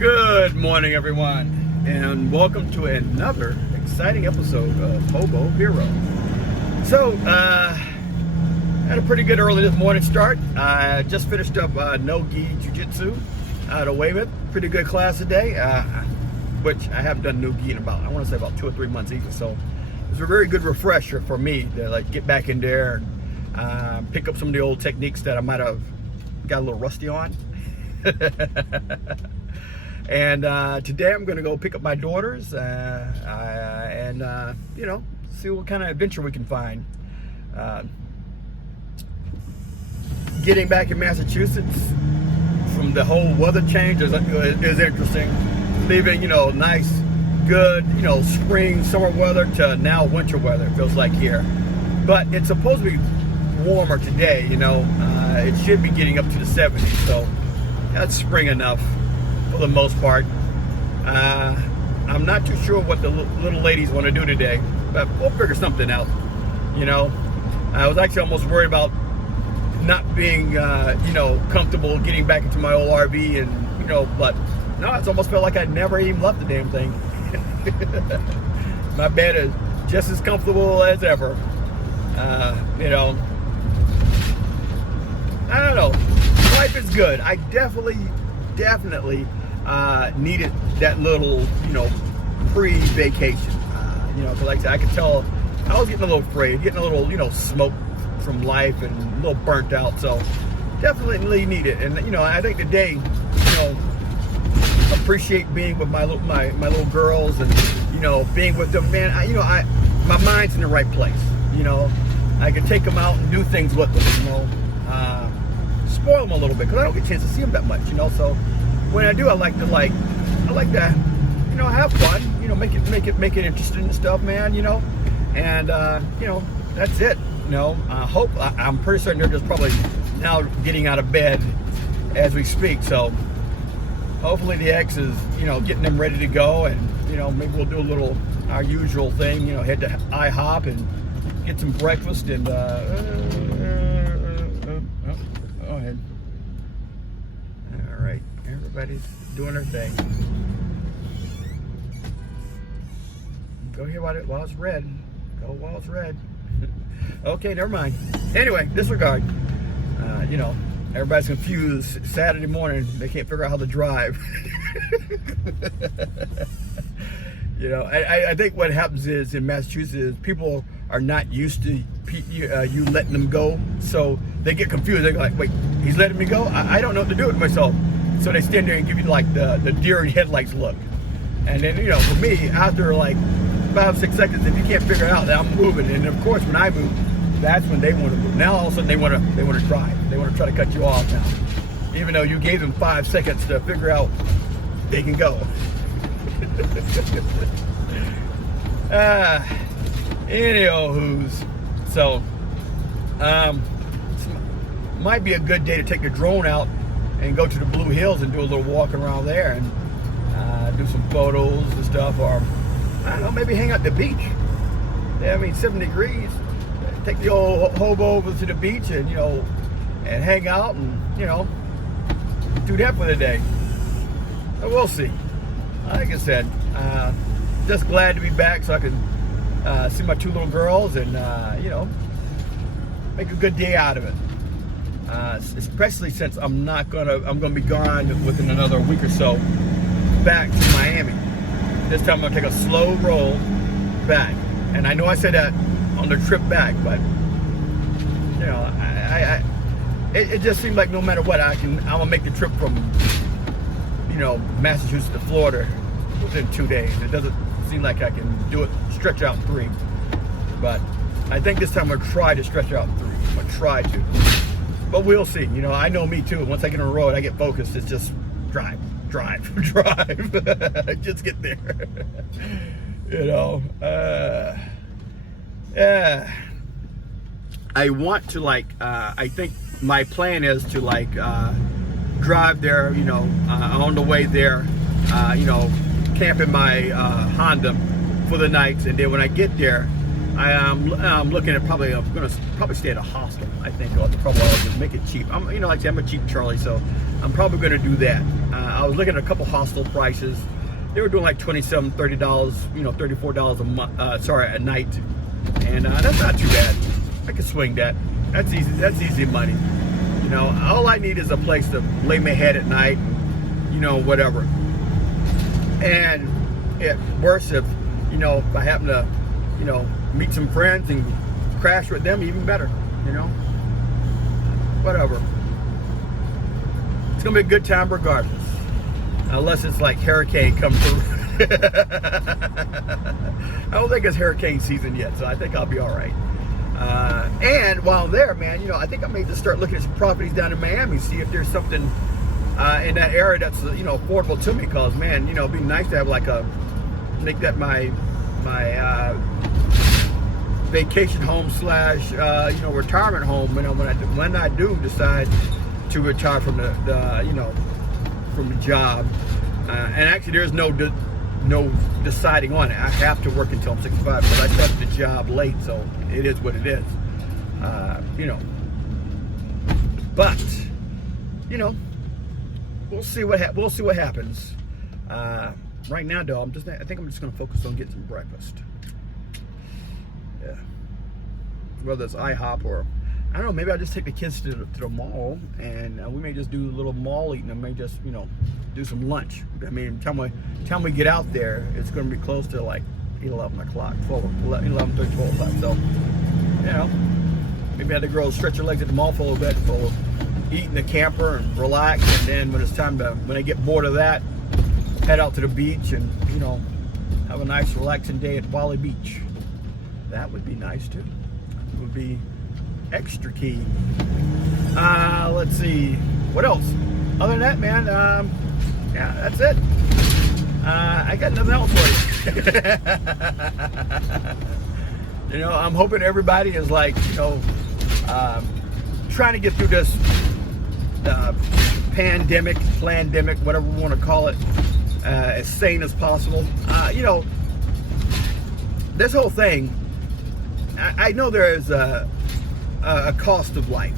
Good morning, everyone, and welcome to another exciting episode of Hobo Hero. So, had a pretty good early this morning start. I just finished up no-gi jiu-jitsu out of Weymouth. Pretty good class today, which I haven't done no-gi in about, I want to say about 2 or 3 months either. So, it was a very good refresher for me to get back in there and pick up some of the old techniques that I might have got a little rusty on. And today I'm going to go pick up my daughters and see what kind of adventure we can find. Getting back in Massachusetts from the whole weather change is interesting. Leaving, nice, good, spring, summer weather to now winter weather, it feels like here. But it's supposed to be warmer today, it should be getting up to the 70s, so that's spring enough for the most part. I'm not too sure what the little ladies want to do today, but we'll figure something out. I was actually almost worried about not being, comfortable getting back into my old RV, and but no, it's almost felt like I never even left the damn thing. My bed is just as comfortable as ever. I don't know. Life is good. I definitely needed that little, pre-vacation. Because like I said, I could tell I was getting a little afraid, getting a little, smoke from life and a little burnt out. So definitely need it. And I think today, appreciate being with my little girls and being with them. Man, my mind's in the right place. I can take them out and do things with them. Spoil them a little bit because I don't get a chance to see them that much. So when I do, I like to have fun. Make it interesting and stuff, man. And that's it. I'm pretty certain they're just probably now getting out of bed as we speak. So hopefully the ex is getting them ready to go, and maybe we'll do our usual thing. Head to IHOP and get some breakfast and go ahead. All right, everybody's doing their thing. Go here while it's red. Go while it's red. Okay, never mind. Anyway, disregard. Everybody's confused. Saturday morning, they can't figure out how to drive. I think what happens is in Massachusetts is people are not used to you letting them go, so they get confused. They're like, wait, he's letting me go? I don't know what to do with myself. So they stand there and give you the deer in headlights look. And then, for me, after 5-6 seconds, if you can't figure it out, then I'm moving. And of course, when I move, that's when they want to move. Now all of a sudden they want to drive. They want to try to cut you off now, even though you gave them 5 seconds to figure out they can go. Anywho's, so might be a good day to take the drone out and go to the Blue Hills and do a little walk around there and do some photos and stuff, or I don't know, maybe hang out at the beach. Yeah, 7 degrees. Take the old Hobo over to the beach and and hang out and do that for the day. So we'll see. Like I said, just glad to be back so I can see my 2 little girls and make a good day out of it. Especially since I'm gonna be gone within another week or so back to Miami. This time I'm gonna take a slow roll back. And I know I said that on the trip back, but it just seems like no matter what, I'm gonna make the trip from Massachusetts to Florida within 2 days. It doesn't seem like I can do it, stretch out in 3. But I think this time I'm gonna try to stretch out in 3. I'm gonna try to, but we'll see. I know me too. Once I get on the road, I get focused. It's just drive, just get there. I want to I think my plan is to drive there, on the way there, camp in my Honda for the night, and then when I get there, I'm looking at I'm gonna probably stay at a hostel. I think I'll probably just make it cheap. Like I say, I'm a cheap Charlie, so I'm probably gonna do that. I was looking at a couple hostel prices. They were doing like $27, $30, $34 a month. A night, and that's not too bad. I can swing that. That's easy. That's easy money. All I need is a place to lay my head at night. Whatever. And worse if I happen to meet some friends and crash with them, even better. Whatever. It's gonna be a good time regardless. Unless it's like hurricane come through. I don't think it's hurricane season yet, so I think I'll be all right. And while I'm there, man, I think I may just start looking at some properties down in Miami, see if there's something in that area that's affordable to me. Cause man, it'd be nice to have make that my vacation home / retirement home. When I do decide to retire from the from the job, and actually there's no deciding on it. I have to work until I'm 65 because I started the job late, so it is what it is. But we'll see what happens. Right now, though, I think I'm just gonna focus on getting some breakfast. Yeah, whether it's IHOP or I don't know, maybe I'll just take the kids to the mall, and we may just do a little mall eating. I may just, do some lunch. I mean, time we get out there, it's going to be close to like 11 o'clock, 11:30, 12 o'clock. So, maybe have the girls stretch their legs at the mall for a little bit, for eat in the camper and relax, and then when it's time when they get bored of that, head out to the beach and, have a nice relaxing day at Wally Beach. That would be nice too. It would be extra key. Let's see what else. Other than that, man, yeah, that's it. I got nothing else for you. I'm hoping everybody is trying to get through this pandemic, whatever we want to call it, as sane as possible. This whole thing, I know there is a cost of life,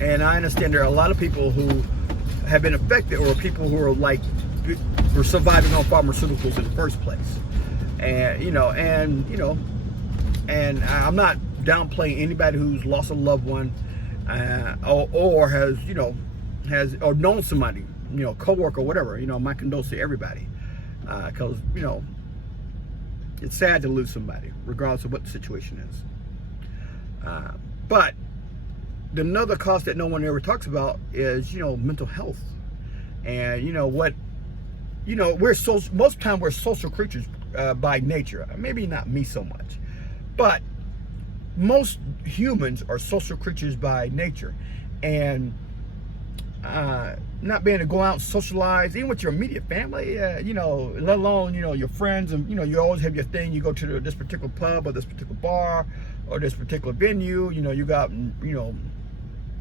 and I understand there are a lot of people who have been affected, or people who are were surviving on pharmaceuticals in the first place, and and I'm not downplaying anybody who's lost a loved one, or has or known somebody, coworker, whatever. My condolences to everybody, because it's sad to lose somebody, regardless of what the situation is. But another cost that no one ever talks about is, mental health. And most of the time we're social creatures by nature. Maybe not me so much, but most humans are social creatures by nature. And not being able to go out and socialize, even with your immediate family, let alone, your friends, and, you always have your thing. You go to this particular pub or this particular bar or this particular venue, you got,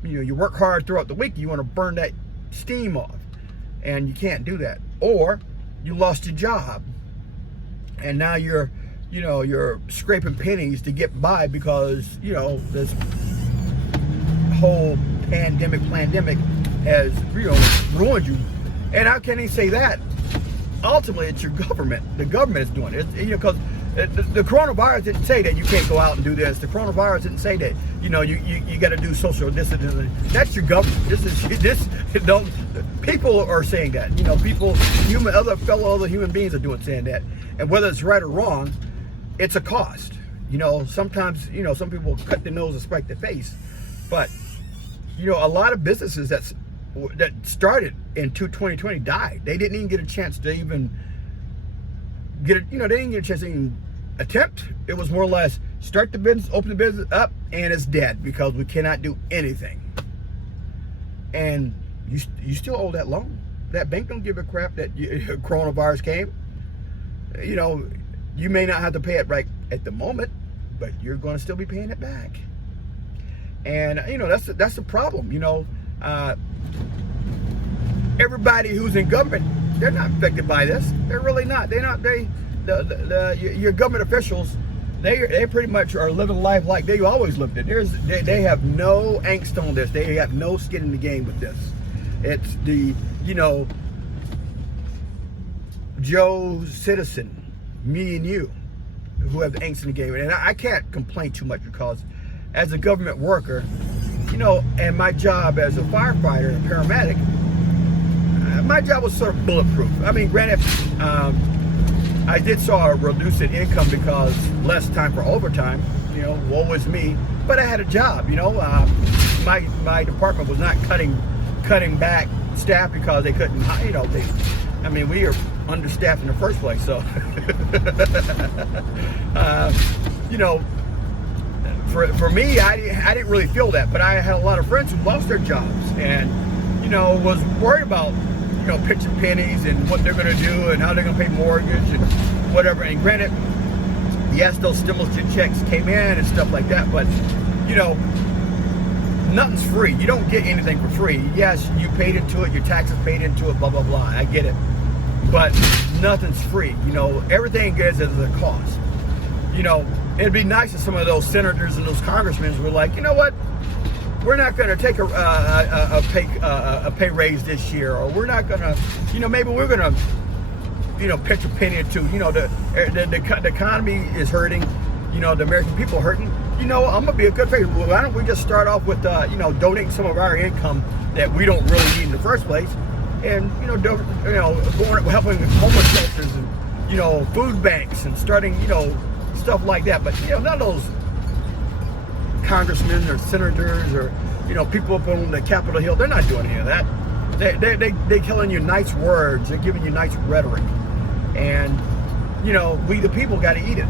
you work hard throughout the week. You want to burn that steam off, and you can't do that. Or you lost your job, and now you're scraping pennies to get by because, this whole pandemic has, ruined you. And how can he say that? Ultimately, it's your government. The government is doing it. Because the coronavirus didn't say that you can't go out and do this. The coronavirus didn't say that, you got to do social distancing. That's your government. People are saying that. People, other human beings are saying that. And whether it's right or wrong, it's a cost. Sometimes, some people cut their nose and spike their face. But, a lot of businesses that started in 2020 died. They didn't even get a chance to even they didn't get a chance to even attempt. It was more or less start the business, open the business up, and it's dead because we cannot do anything. And you still owe that loan. That bank don't give a crap that coronavirus came. You may not have to pay it right at the moment, but you're going to still be paying it back. And that's the problem. Everybody who's in government, they're not affected by this. They're really not. They're not. Your government officials, they pretty much are living life like they always lived it. They have no angst on this. They have no skin in the game with this. It's the, you know, Joe Citizen, me and you, who have the angst in the game. And I can't complain too much because as a government worker, you know, and my job as a firefighter and paramedic, my job was sort of bulletproof. I mean, granted, I did saw a reduced income because less time for overtime, you know, woe is me, but I had a job, you know. My department was not cutting back staff because they couldn't, you know, I mean, we are understaffed in the first place, so, you know, for me, I didn't really feel that, but I had a lot of friends who lost their jobs and, you know, was worried about, you know, pinching pennies and what they're going to do and how they're going to pay mortgage and whatever. And granted, yes, those stimulus checks came in and stuff like that, but, you know, nothing's free. You don't get anything for free. Yes, you paid into it, your taxes paid into it, blah, blah, blah. I get it. But nothing's free. You know, everything gets as a cost. You know, it'd be nice if some of those senators and those congressmen were like, you know what? We're not going to take a pay raise this year, or we're not going to, you know, maybe we're going to, you know, pitch a penny or two. You know, the economy is hurting. You know, the American people are hurting. You know, I'm gonna be a good pay. Well, why don't we just start off with, you know, donating some of our income that we don't really need in the first place, and going helping homeless shelters and, you know, food banks and starting, you know, stuff like that. But, you know, none of those congressmen or senators or, you know, people up on the Capitol Hill, they're not doing any of that. They're telling you nice words, they're giving you nice rhetoric, and, you know, we the people got to eat it.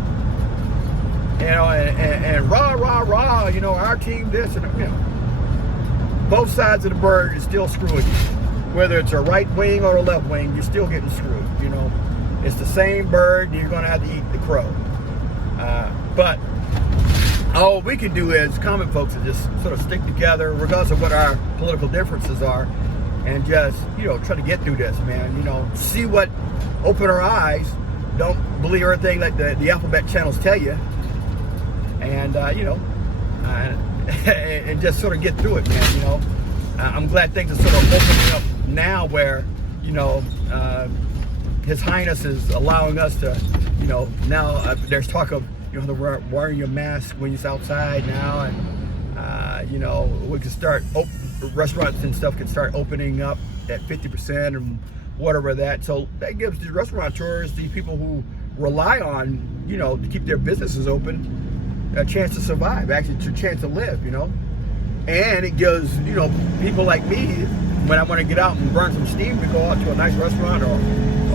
You know, and rah, rah, rah, you know, our team this, and, you know, both sides of the bird is still screwing you. Whether it's a right wing or a left wing, you're still getting screwed, you know. It's the same bird, and you're going to have to eat the crow. But all we can do as common folks is just sort of stick together, regardless of what our political differences are, and just, you know, try to get through this, man. You know, see what, open our eyes. Don't believe everything that the alphabet channels tell you. And, you know, and just sort of get through it, man, you know. I'm glad things are sort of opening up now where, you know, His Highness is allowing us to, you know, now there's talk of, you know, wearing your mask when you're outside now, and, you know, we can start, restaurants and stuff can start opening up at 50% and whatever that. So that gives the restaurateurs, these people who rely on, you know, to keep their businesses open, a chance to survive, actually a chance to live, you know. And it gives, you know, people like me, when I want to get out and burn some steam, to go out to a nice restaurant or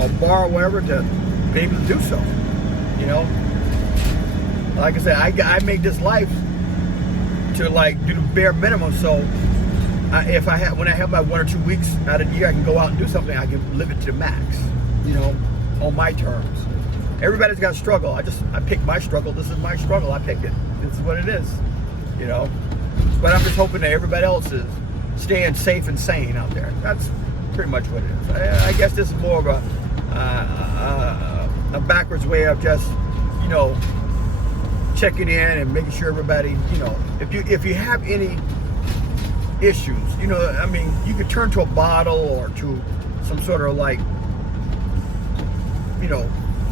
a bar or whatever, to be able to do so, you know. Like I said, I made this life to, like, do the bare minimum, so when I have my 1 or 2 weeks out of the year, I can go out and do something, I can live it to the max, you know, on my terms. Everybody's got a struggle. I picked my struggle. This is my struggle. I picked it. This is what it is, you know. But I'm just hoping that everybody else is staying safe and sane out there. That's pretty much what it is. I guess this is more of a backwards way of just, you know, checking in and making sure everybody, you know, if you have any issues, you know, I mean, you could turn to a bottle or to some sort of, like, you know,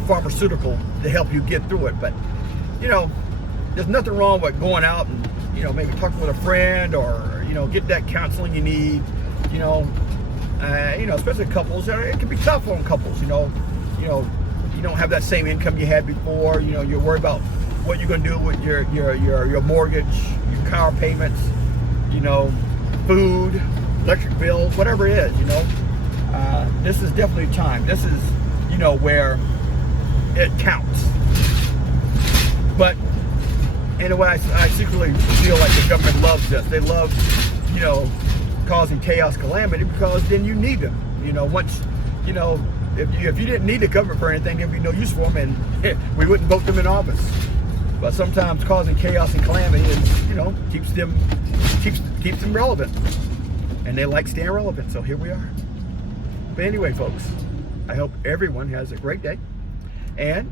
pharmaceutical to help you get through it. But, you know, there's nothing wrong with going out and, you know, maybe talking with a friend, or, you know, get that counseling you need, you know, especially couples. It can be tough on couples, you know, you don't have that same income you had before, you know, you're worried about what you're going to do with your mortgage, your car payments, you know, food, electric bills, whatever it is, you know. This is definitely time. This is, you know, where it counts. But anyway, I secretly feel like the government loves this. They love, you know, causing chaos, calamity, because then you need them. You know, once, you know, if you didn't need the government for anything, there'd be no use for them, and we wouldn't vote them in office. But sometimes causing chaos and calamity is, you know, keeps them relevant, and they like staying relevant. So here we are. But anyway, folks, I hope everyone has a great day, and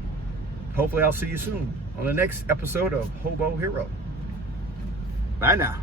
hopefully I'll see you soon. on the next episode of Hobo Hero. Bye now.